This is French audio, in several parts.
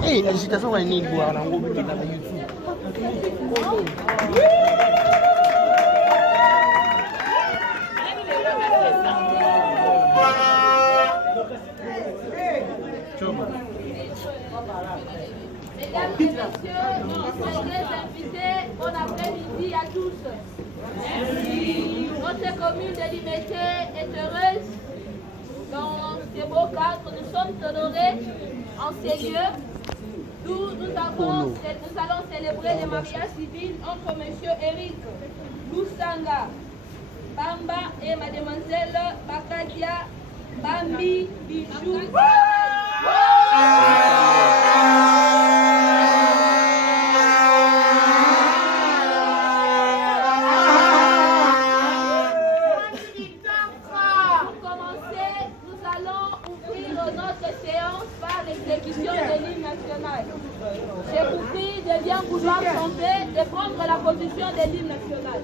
Hey, l'agitation va venir voir en gros qui est dans YouTube. Mesdames et messieurs, soyez invités, bon après-midi à tous. Merci. Notre commune de Limete est heureuse. Dans ces beaux cadres, nous sommes honorés en ces lieux d'où nous allons célébrer le mariage civil entre M. Eric Lusanga Bamba et Mademoiselle Bakadia Bambi Bijou. L'exécution de l'hymne national. Je vous prie de bien vouloir chanter, de prendre la position de l'hymne national.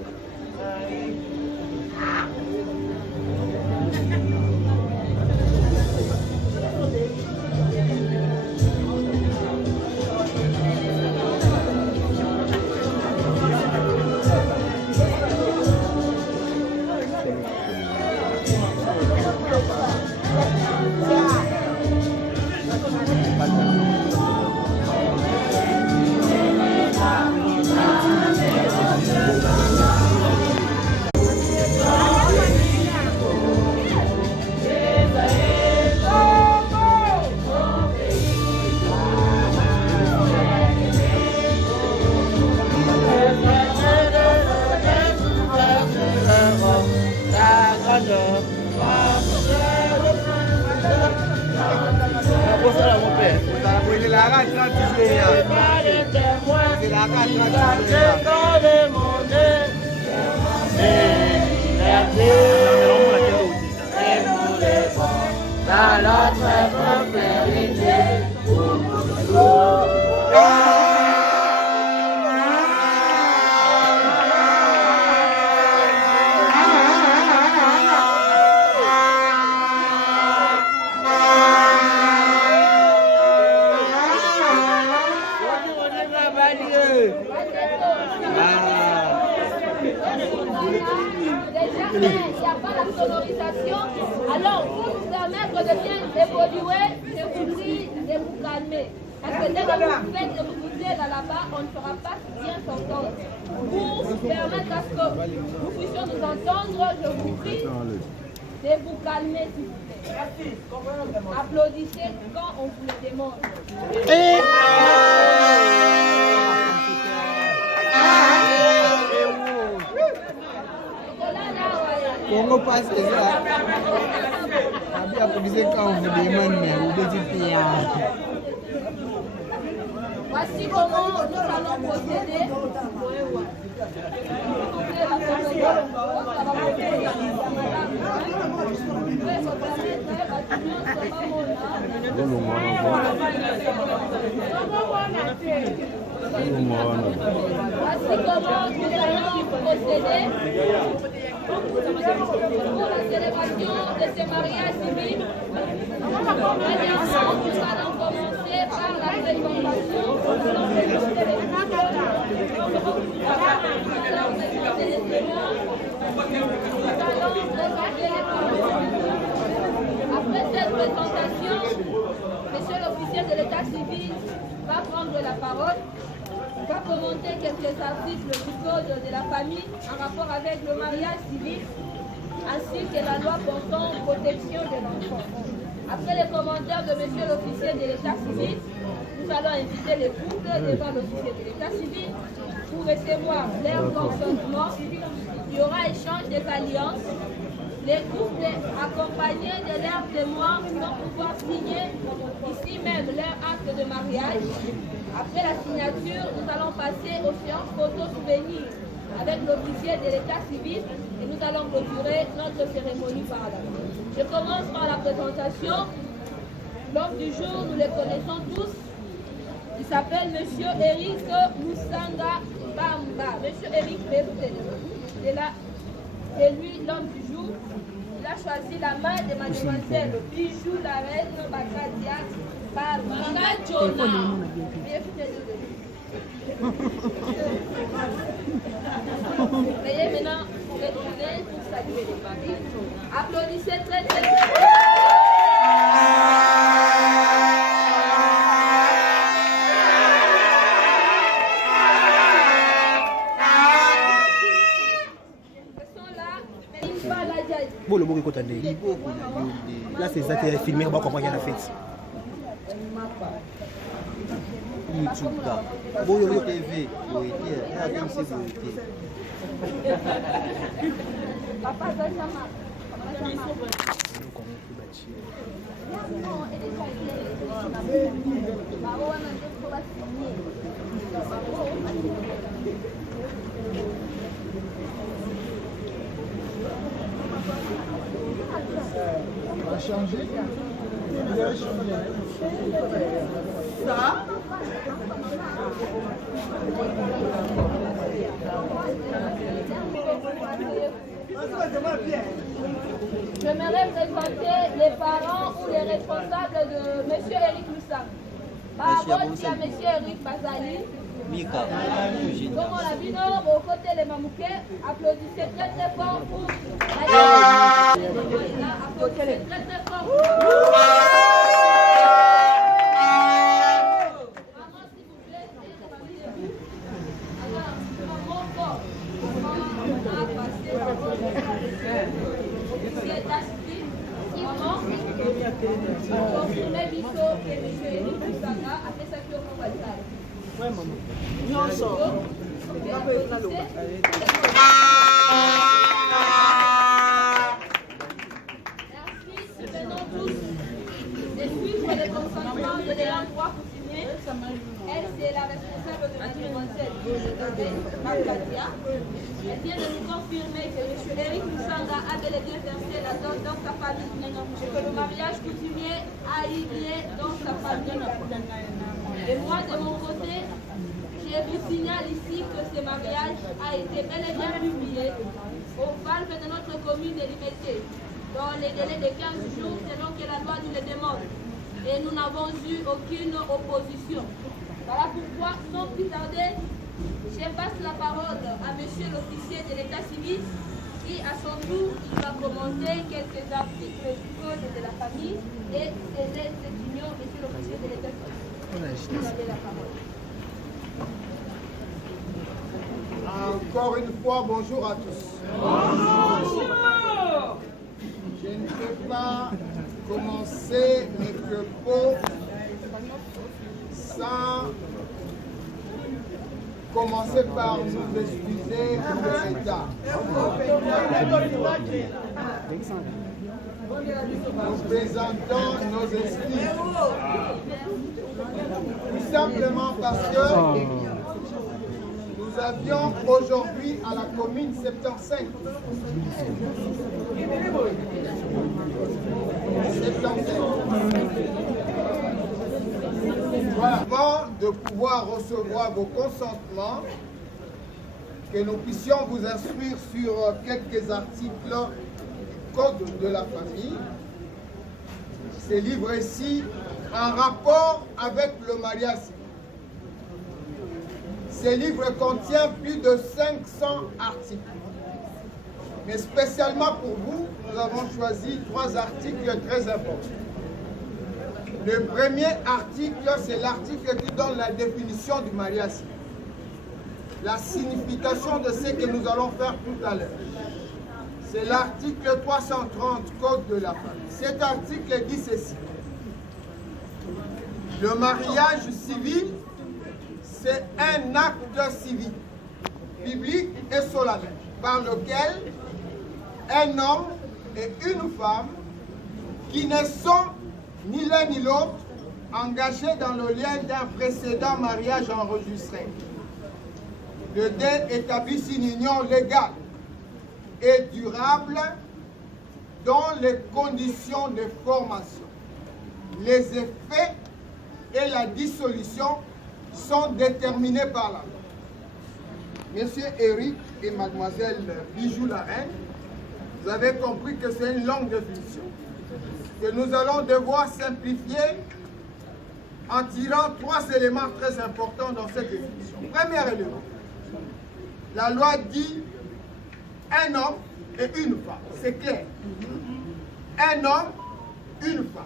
Alors, pour nous permettre de bien évoluer, je vous prie de vous calmer. Parce que dès que vous faites de vous bouger là-bas, on ne fera pas bien s'entendre. Pour nous permettre à ce que nous puissions nous entendre, je vous prie de vous calmer, s'il vous plaît. Applaudissez quand on vous le demande. Congo passe ça. Abi applaudissez quand on vous demande, mais vous dites bien. Voici comment nous allons procéder. Voici comment nous allons procéder pour la célébration de ce mariage civil. Premièrement, nous allons commencer par la présentation. Après cette présentation, monsieur l'officier de l'état civil va prendre la parole, va commenter quelques articles du code de la famille en rapport avec le mariage civil, ainsi que la loi portant protection de l'enfant. Après les commentaires de monsieur l'officier de l'état civil, nous allons inviter les couples devant l'officier de l'état civil pour recevoir leur consentement. Il y aura échange des alliances. Les couples accompagnés de leurs témoins vont pouvoir signer ici même leur acte de mariage. Après la signature, nous allons passer aux séances photo-souvenirs avec l'officier de l'état civil et nous allons clôturer notre cérémonie par là. Je commence par la présentation. L'homme du jour, nous le connaissons tous. Il s'appelle M. Eric Lusanga Bamba. M. Eric, c'est là, c'est lui l'homme du jour. Il a choisi la main de mademoiselle Bijou, la reine Bakadia Veuillez maintenant retourner pour saluer les familles. Applaudissez très très fort. Là, c'est ça qui est filmé, on va comprendre qu'il y a la fête. YouTube là. Boyo TV, Boyo Papa, on va changer. Ça. J'aimerais présenter les parents ou les responsables de M. Eric Lusang. Parole à M. Eric Bazali. Mika. Comme on l'a vu, au côté des Mamouké, applaudissez très très fort pour applaudissez très très fort pour maman, s'il vous plaît, asseyez-vous. Alors, maman, fort. Maman a passé la officier d'Aspri. Maman, confirmez Bisso que M. Eric Lusanga a fait sa cure au Walsal. Ouais, maman. Non, ça. Soutenons tous de suivre les consentements de l'endroit coutumier. Elle, c'est la responsable de la clientèle, Marcadia. Elle vient de nous confirmer que M. Eric Lusanga a bel et bien versé la dot dans sa famille et que le mariage coutumier a eu lieu dans sa famille. Et moi, de mon côté, je vous signale ici que ce mariage a été bel et bien publié au valve de notre commune de Liberté dans les délais de 15 jours selon que la loi nous le demande. Et nous n'avons eu aucune opposition. Voilà pourquoi, sans plus tarder, je passe la parole à monsieur l'officier de l'état civil qui, à son tour, va commenter quelques articles du code de la famille et célèbre cette union, monsieur l'officier de l'état civil. Vous avez la parole. Encore une fois, bonjour à tous. Bonjour. Je ne peux pas commencer mes propos sans commencer par nous excuser de l'État. Nous présentons nos excuses. Tout simplement parce que nous avions aujourd'hui à la commune 75. Voilà. Avant de pouvoir recevoir vos consentements, que nous puissions vous instruire sur quelques articles du Code de la famille, ces livres ici en rapport avec le mariage. Ces livres contiennent plus de 500 articles. Mais spécialement pour vous, nous avons choisi 3 articles très importants. Le premier article, c'est l'article qui donne la définition du mariage civil. La signification de ce que nous allons faire tout à l'heure. C'est l'article 330 Code de la famille. Cet article dit ceci. Le mariage civil, c'est un acte civil, public et solennel, par lequel un homme et une femme qui ne sont ni l'un ni l'autre engagés dans le lien d'un précédent mariage enregistré. Le deux établissent une union légale et durable dans les conditions de formation. Les effets et la dissolution sont déterminés par la loi. Monsieur Eric et mademoiselle Bijou la Reine, vous avez compris que c'est une longue définition que nous allons devoir simplifier en tirant 3 éléments très importants dans cette définition. Premier élément, la loi dit un homme et une femme. C'est clair. Un homme, une femme.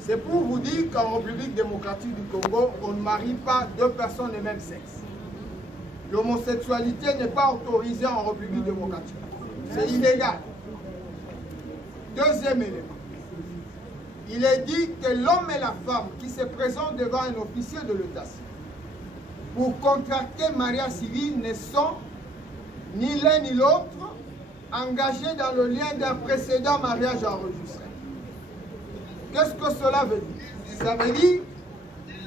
C'est pour vous dire qu'en République démocratique du Congo, on ne marie pas 2 personnes de même sexe. L'homosexualité n'est pas autorisée en République démocratique. C'est illégal. Deuxième élément. Il est dit que l'homme et la femme qui se présentent devant un officier de l'État civil pour contracter mariage civil ne sont ni l'un ni l'autre engagés dans le lien d'un précédent mariage enregistré. Qu'est-ce que cela veut dire? Ça veut dire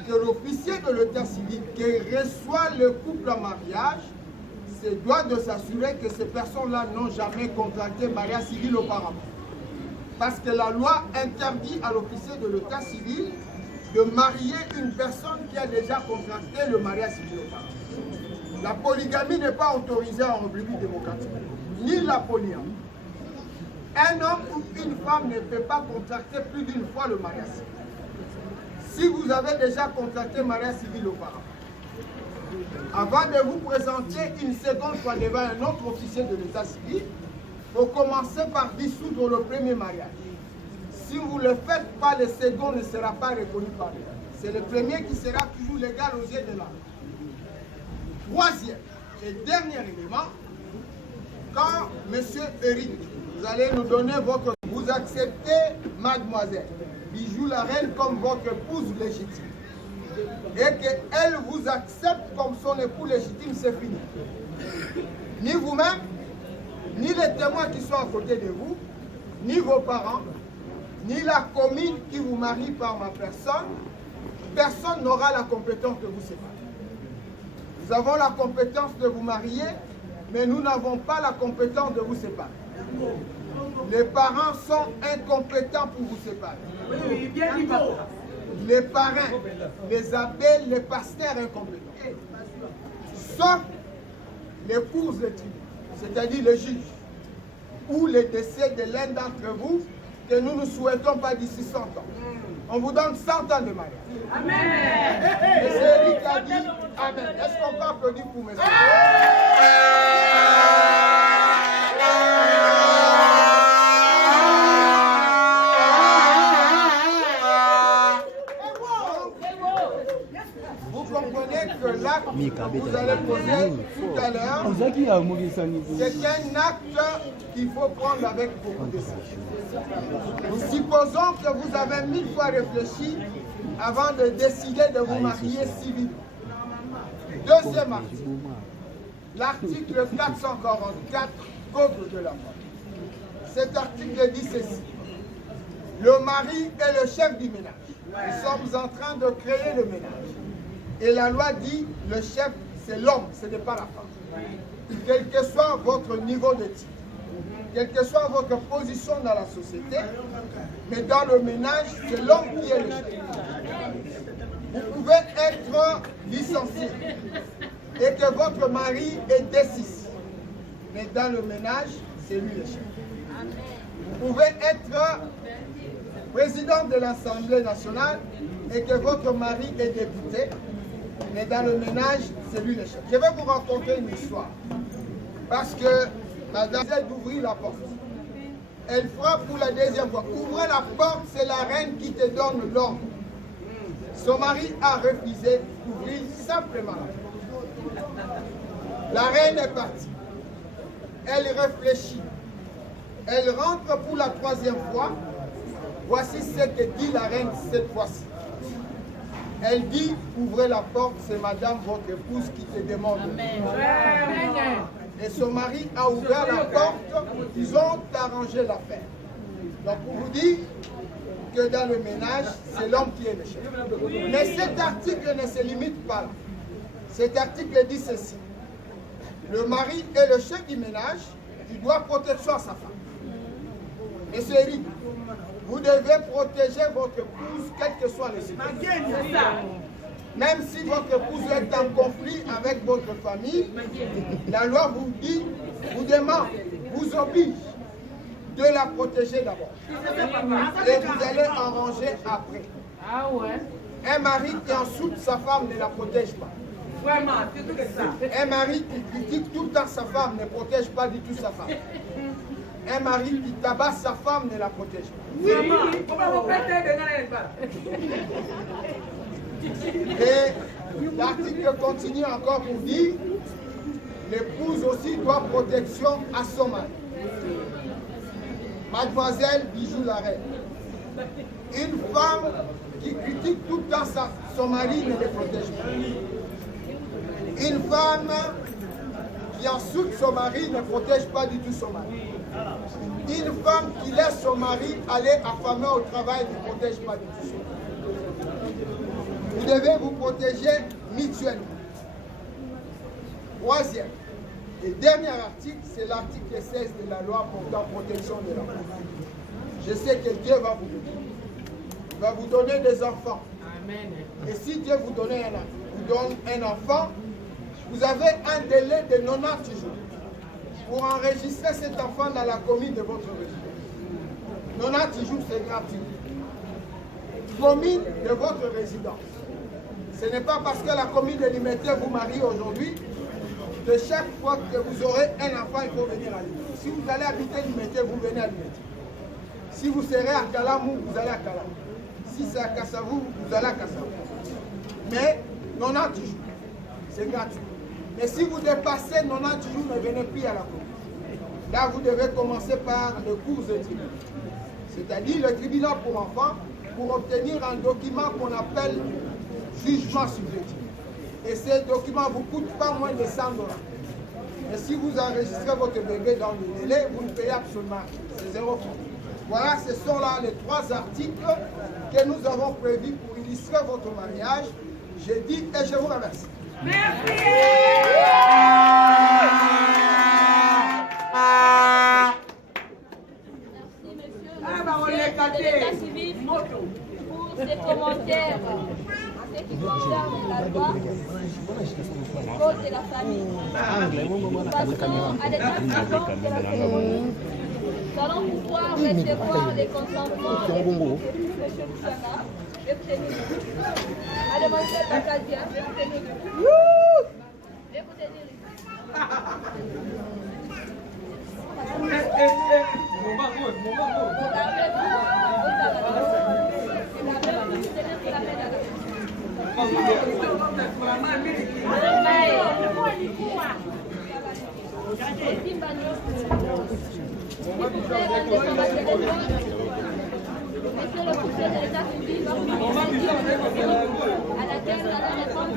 que l'officier de l'État civil qui reçoit le couple en mariage se doit de s'assurer que ces personnes-là n'ont jamais contracté mariage civil auparavant. Parce que la loi interdit à l'officier de l'État civil de marier une personne qui a déjà contracté le mariage civil auparavant. La polygamie n'est pas autorisée en République démocratique, ni la polyamie. Un homme ou une femme ne peut pas contracter plus d'une fois le mariage civil. Si vous avez déjà contracté le mariage civil auparavant, avant de vous présenter une seconde fois devant un autre officier de l'État civil, il faut commencer par dissoudre le premier mariage. Si vous ne le faites pas, le second ne sera pas reconnu par l'État. C'est le premier qui sera toujours légal aux yeux de la loi. Troisième et dernier élément, quand M. Eric, vous allez nous donner votre... Vous acceptez mademoiselle Bijou la reine comme votre épouse légitime et qu'elle vous accepte comme son époux légitime, c'est fini. Ni vous-même, ni les témoins qui sont à côté de vous, ni vos parents, ni la commune qui vous marie par ma personne, personne n'aura la compétence de vous séparer. Nous avons la compétence de vous marier, mais nous n'avons pas la compétence de vous séparer. Les parents sont incompétents pour vous séparer. Les parrains, les abbés, les pasteurs incompétents. Sauf les cours de tribunal, c'est-à-dire les juges, ou les décès de l'un d'entre vous, que nous ne souhaitons pas d'ici 100 ans. On vous donne 100 ans de mariage. Amen. Monsieur Eric a dit Amen. Est-ce qu'on peut applaudir pour monsieur? Vous comprenez que l'acte que vous allez poser tout à l'heure, c'est un acte qu'il faut prendre avec beaucoup de sérieux. Nous supposons que vous avez 1000 fois réfléchi avant de décider de vous marier civilement. Deuxième article, l'article 444 Code de la famille. Cet article dit ceci: le mari est le chef du ménage. Nous sommes en train de créer le ménage. Et la loi dit le chef, c'est l'homme, ce n'est pas la femme. Quel que soit votre niveau de titre, quelle que soit votre position dans la société, mais dans le ménage, c'est l'homme qui est le chef. Vous pouvez être licencié et que votre mari est D6, mais dans le ménage, c'est lui le chef. Vous pouvez être président de l'Assemblée nationale et que votre mari est député, mais dans le ménage, c'est lui le chef. Je vais vous raconter une histoire. Parce que madame essaie d'ouvrir la porte. Elle frappe pour la deuxième fois. Ouvrez la porte, c'est la reine qui te donne l'ordre. Son mari a refusé d'ouvrir simplement la porte. La reine est partie. Elle réfléchit. Elle rentre pour la troisième fois. Voici ce que dit la reine cette fois-ci. Elle dit, ouvrez la porte, c'est madame votre épouse qui te demande. Amen. Et son mari a ouvert la porte, ils ont arrangé l'affaire. Donc pour vous dire que dans le ménage, c'est l'homme qui est le chef. Mais cet article ne se limite pas là. Cet article dit ceci: le mari est le chef du ménage, il doit protection à sa femme. Monsieur Eric, vous devez protéger votre épouse, quelle que soit les situations. Même si votre épouse est en conflit avec votre famille, la loi vous dit, vous demande, vous oblige de la protéger d'abord. Et vous allez arranger après. Un mari qui insulte sa femme ne la protège pas. Vraiment, c'est tout que ça. Un mari qui critique tout le temps sa femme ne protège pas du tout sa femme. Un mari qui tabasse sa femme ne la protège pas. Vraiment, comment vous prêtez de gagner pas? Et l'article continue encore pour dire l'épouse aussi doit protection à son mari. Mademoiselle Bijou la reine. Une femme qui critique tout le temps son mari ne le protège pas. Une femme qui insulte son mari ne protège pas du tout son mari. Une femme qui laisse son mari aller affamé au travail ne protège pas du tout son mari. Vous devez vous protéger mutuellement. Troisième et dernier article, c'est l'article 16 de la loi portant protection de l'enfant. Je sais que Dieu va vous donner des enfants. Amen. Et si Dieu vous donne un enfant, vous avez un délai de 90 jours pour enregistrer cet enfant dans la commune de votre région. 90 jours, c'est gratuit. Commune de votre résidence. Ce n'est pas parce que la commune de Limité vous marie aujourd'hui que chaque fois que vous aurez un enfant, il faut venir à Limité. Si vous allez habiter Limité, vous venez à Limité. Si vous serez à Kalamou, vous allez à Kalamou. Si c'est à Kassavou, vous allez à Kassavou. Mais 90 jours, c'est gratuit. Mais si vous dépassez 90 jours, ne venez plus à la cour. Là, vous devez commencer par le cours de tribunal. C'est-à-dire le tribunal pour enfants, pour obtenir un document qu'on appelle jugement subjectif. Et ce document ne vous coûte pas moins de 100 $. Et si vous enregistrez votre bébé dans le délai, vous ne payez absolument rien. C'est 0 francs. Voilà, ce sont là les 3 articles que nous avons prévus pour illustrer votre mariage. Je dis et je vous remercie. Merci. L'état civil pour ces commentaires en ce qui concerne la loi cause de la famille. Passons à l'étape suivante de la cérémonie. Nous allons pouvoir recevoir les consentements de M. Moussanga. Mademoiselle Bakadia, Monsieur l'officier de l'état civil va vous demander à laquelle vous allez répondre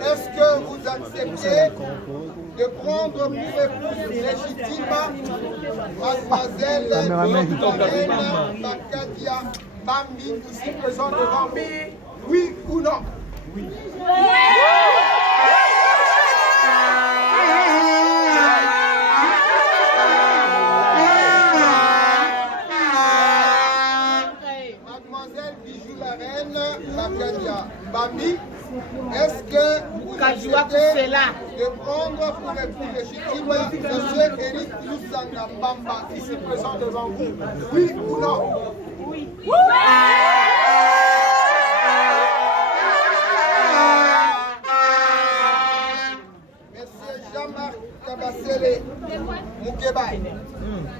Est-ce que vous acceptez de prendre pour épouse légitime Mademoiselle Bakadia Bambi, ici présente devant vous? Oui ou non? Oui. Mademoiselle Bijou la reine Bakadia Bambi, est-ce que vous acceptez de prendre pour époux légitime M. Eric Lusanga Bamba, ici présent devant vous? Oui ou non? Oui. Monsieur Jean-Marc Kabassele Moukebaï,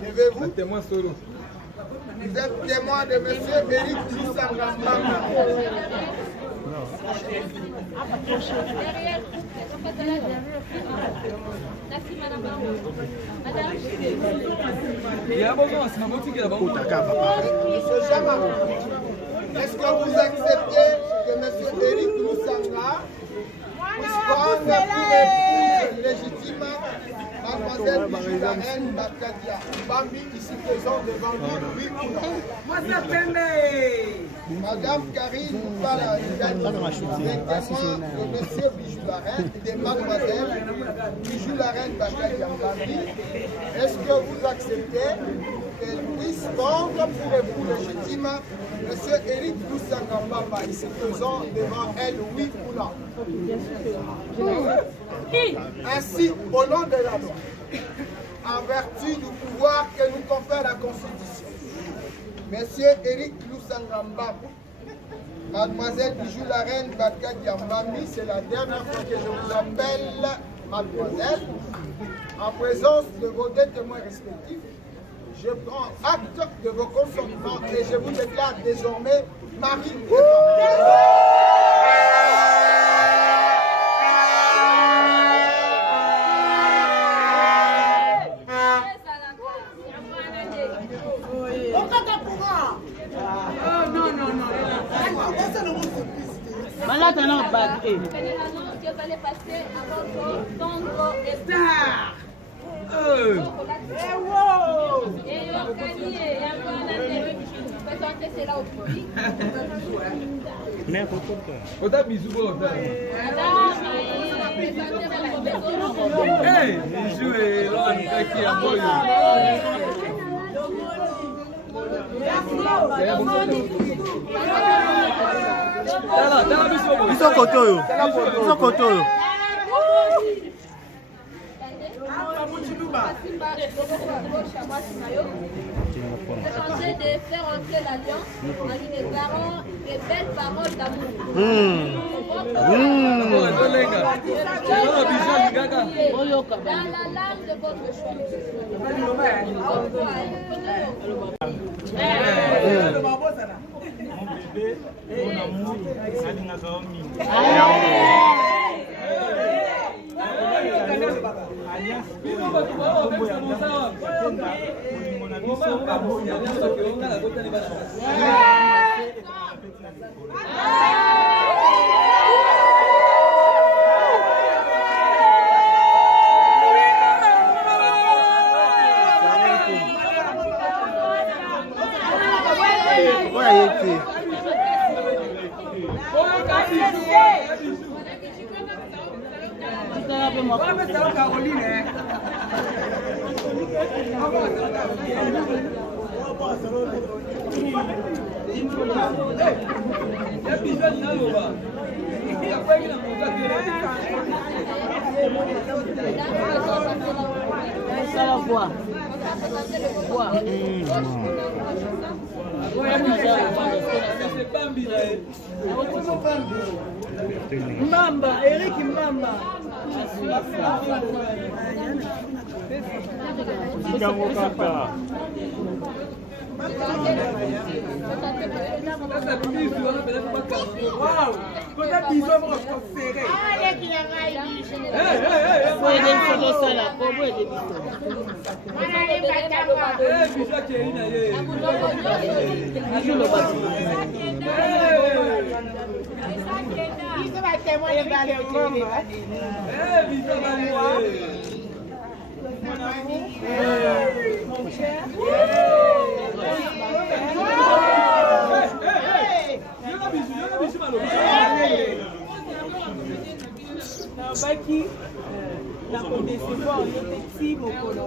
levez-vous. Témoin solo. Vous êtes témoin de M. Eric Lusanga Bamba. Merci madame. Madame. Monsieur Jean-Marc, est-ce que vous acceptez que M. Eric Lusanga puisse prendre pour épouse légitime Mademoiselle Bijou la reine Bakadia Bambi, ici présent devant nous? Oui ou non? Moi, ça fait. Madame Karine Fala, des témoins de M. Bijou la reine et de Mademoiselle Bijou la reine Bakadia Bambi, est-ce que vous acceptez qu'elle puisse prendre pour époux légitime M. Éric Lusanga, et se faisant devant elle, oui ou non. Ainsi, au nom de la loi, en vertu du pouvoir que nous confère la Constitution, M. Éric Lusanga, Mademoiselle Bijou la reine Baka Diambami, c'est la dernière fois que je vous appelle mademoiselle. En présence de vos deux témoins respectifs, je prends acte de vos consentements et je vous déclare désormais mari et femme. Prenez l'annonce que vous allez passer à votre tendre époux. Et présentez cela au public. Madame, Tentez de faire entrer l'alliance en lui déclarant des belles paroles d'amour. Dans la langue de votre choix. Mbamba, Eric Mbamba. Baki na kodecevoir yo petit mokolo.